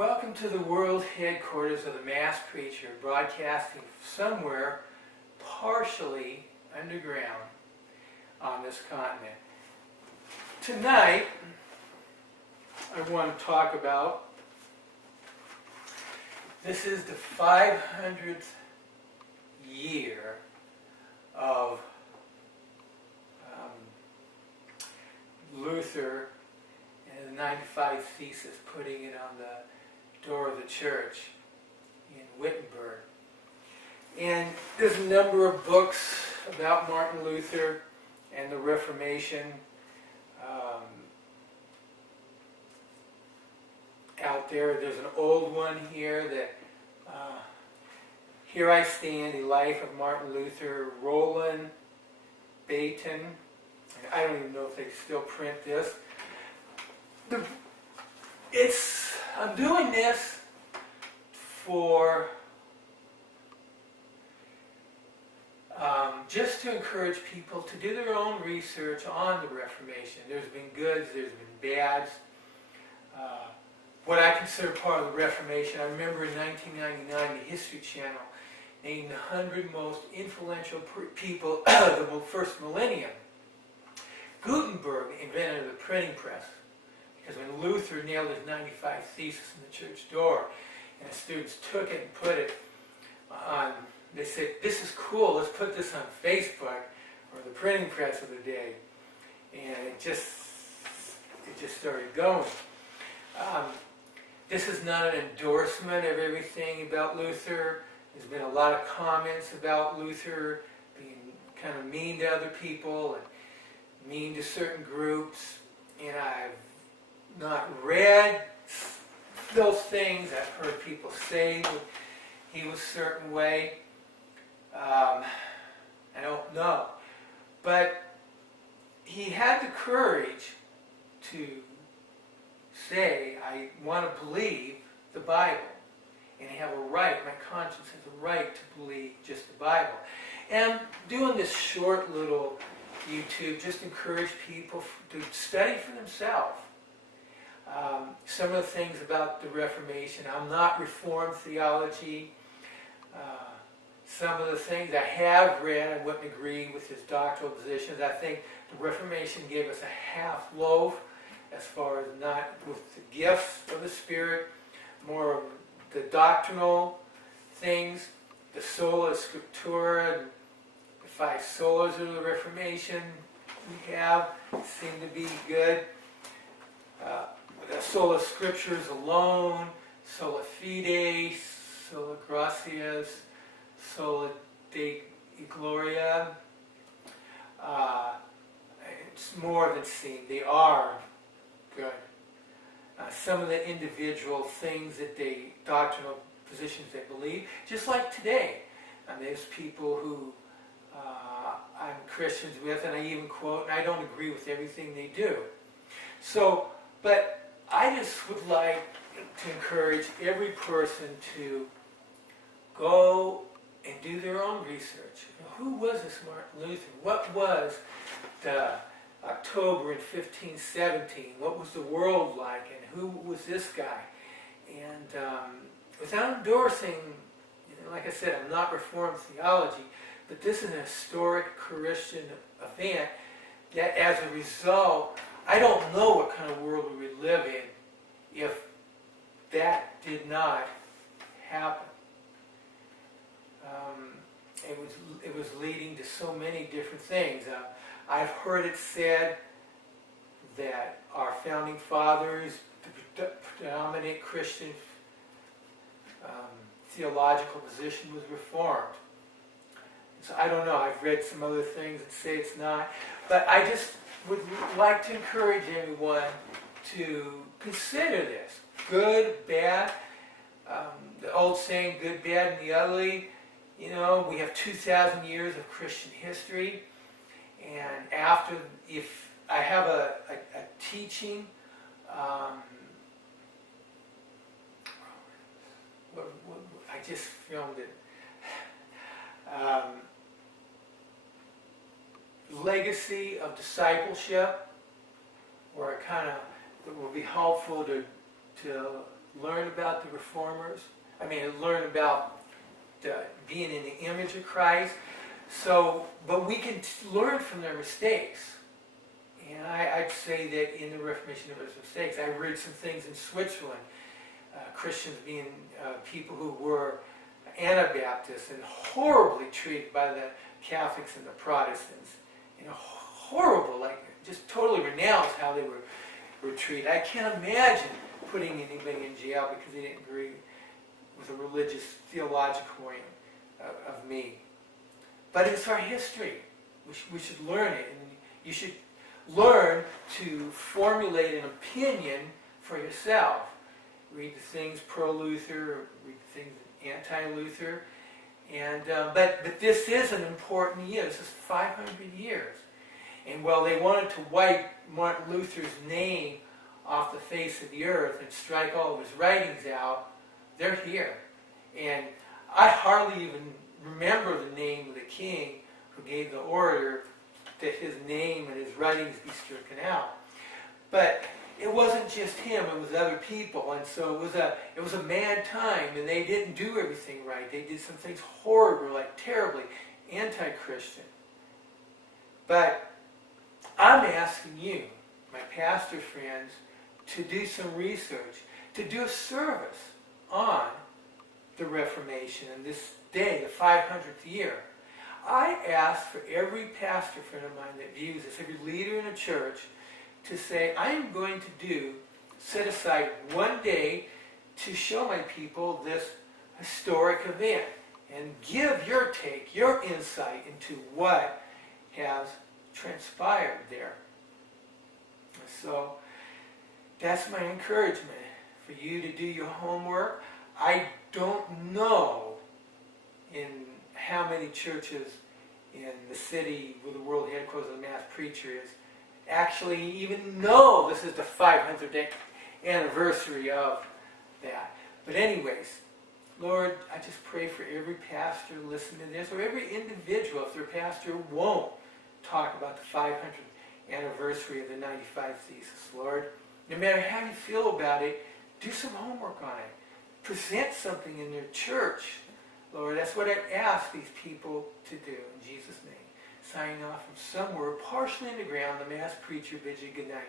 Welcome to the world headquarters of the Mass Preacher, broadcasting somewhere partially underground on this continent. Tonight, I want to talk about, this is the 500th year of Luther and the 95 Thesis, putting it on the door of the church in Wittenberg. And there's a number of books about Martin Luther and the Reformation out there. There's an old one here that, Here I Stand, The Life of Martin Luther, Roland Bainton. I don't even know if they still print this. I'm doing this for just to encourage people to do their own research on the Reformation. There's been goods, there's been bads. What I consider part of the Reformation, I remember in 1999, the History Channel named the 100 most influential people of the first millennium. Gutenberg invented the printing press, because when Luther nailed his 95 Thesis in the church door, and the students took it and put it on, they said, "This is cool, let's put this on Facebook," or the printing press of the day. And it just started going. This is not an endorsement of everything about Luther. There's been a lot of comments about Luther being kind of mean to other people and mean to certain groups, and I've not read those things. I've heard people say that he was a certain way. I don't know. But he had the courage to say, I want to believe the Bible. And I have a right, my conscience has a right to believe just the Bible. And I'm doing this short little YouTube, just encourage people to study for themselves. Some of the things about the Reformation, I'm not Reformed theology. Some of the things I have read, I wouldn't agree with his doctrinal positions. I think the Reformation gave us a half loaf as far as not with the gifts of the Spirit, more of the doctrinal things, the sola scriptura, the 5 solas of the Reformation we have seem to be good. Sola scriptures alone, sola fide, sola gratias, sola Dei gloria. It's more than seen. They are good. Some of the individual things that doctrinal positions they believe, just like today. And there's people who I'm Christians with, and I even quote, and I don't agree with everything they do. So, but I just would like to encourage every person to go and do their own research. Who was this Martin Luther? What was the October in 1517? What was the world like? And who was this guy? And without endorsing, like I said, I'm not Reformed theology, but this is an historic Christian event that as a result, I don't know what kind of world we would live in if that did not happen. It was leading to so many different things. I've heard it said that our founding fathers, the predominant Christian theological position was Reformed. So I don't know, I've read some other things that say it's not, but I just would like to encourage everyone to consider this. Good, bad, the old saying, good, bad, and the ugly. You know, we have 2,000 years of Christian history, and after, if I have a teaching, I just filmed it. Legacy of discipleship, where it will be helpful to learn about the reformers. Learn about being in the image of Christ. So, but we can learn from their mistakes. And I'd say that in the Reformation there was mistakes. I read some things in Switzerland, Christians being people who were Anabaptists and horribly treated by the Catholics and the Protestants. Horrible, like just totally renounced how they were treated. I can't imagine putting anybody in jail because they didn't agree with a religious, theological point of me. But it's our history. We should learn it. And you should learn to formulate an opinion for yourself. Read the things pro-Luther, read the things anti-Luther. And but this is an important year. This is 500 years. And while they wanted to wipe Martin Luther's name off the face of the earth and strike all of his writings out, they're here. And I hardly even remember the name of the king who gave the order that his name and his writings be stricken out. But it wasn't just him, it was other people. And so it was a mad time, and they didn't do everything right. They did some things horrible, like terribly anti-Christian. But I'm asking you, my pastor friends, to do some research, to do a service on the Reformation and this day, the 500th year. I ask for every pastor friend of mine that views this, every leader in a church, to say, I am going to set aside one day to show my people this historic event and give your take, your insight into what has transpired there. So that's my encouragement for you to do your homework. I don't know in how many churches in the city where the world headquarters of the Mass Preacher is actually even know this is the 500th anniversary of that. But anyways, Lord, I just pray for every pastor listening to this, or every individual, if their pastor won't talk about the 500th anniversary of the 95 Thesis, Lord. No matter how you feel about it, do some homework on it. Present something in your church, Lord. That's what I ask these people to do. In Jesus' name. Signing off from somewhere partially in the ground, the Mass Preacher bids you good night.